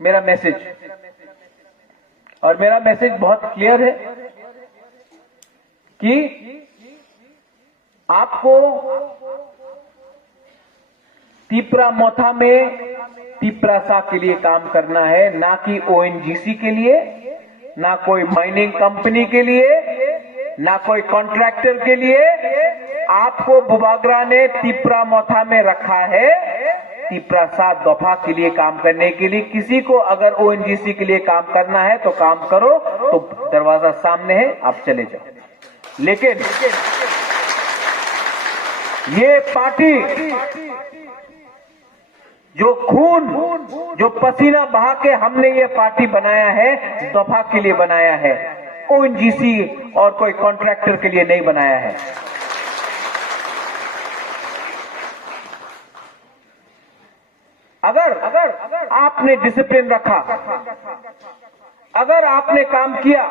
मेरा मैसेज, और मेरा मैसेज बहुत क्लियर है कि आपको तिप्रा-मोथा में तिप्रा-सा के लिए काम करना है, ना कि ओएनजीसी के लिए, ना कोई माइनिंग कंपनी के लिए, ना कोई कॉन्ट्रैक्टर के लिए। आपको बुबागरा ने तिप्रा-मोथा में रखा है तिप्रा-सा दफा के लिए काम करने के लिए। किसी को अगर ओएनजीसी के लिए काम करना है तो काम करो, तो दरवाजा सामने है, आप चले जाओ। लेकिन ये पार्टी जो खून, जो पसीना बहा के हमने ये पार्टी बनाया है, दफा के लिए बनाया है, ओएनजीसी और कोई कॉन्ट्रैक्टर के लिए नहीं बनाया है। अगर आपने डिसिप्लिन रखा, अगर आपने काम किया,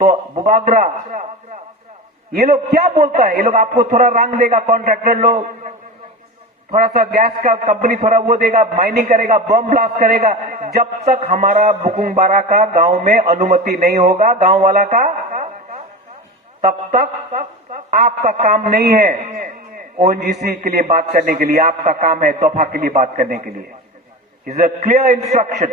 तो बुबागरा, ये लोग क्या बोलता है, ये लोग आपको थोड़ा रंग देगा, कॉन्ट्रैक्टर लोग थोड़ा सा गैस का कंपनी थोड़ा वो देगा, माइनिंग करेगा, बम ब्लास्ट करेगा। जब तक हमारा बुकुंबारा का गांव में अनुमति नहीं होगा, गांव वाला का, तब तक आपका काम नहीं है ओएनजीसी के लिए बात करने के लिए, आपका काम है तोहफा के लिए बात करने के लिए। Is a clear instruction.